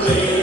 glory.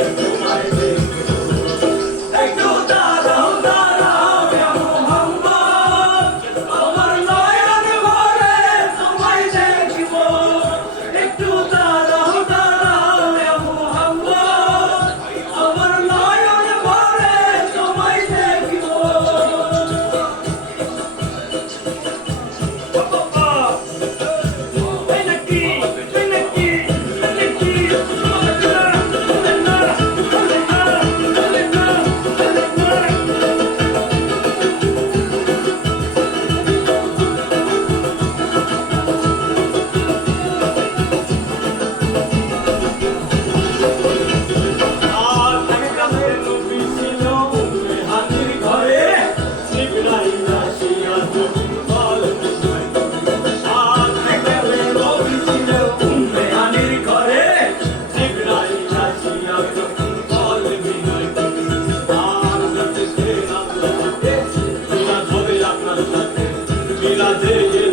Сергей.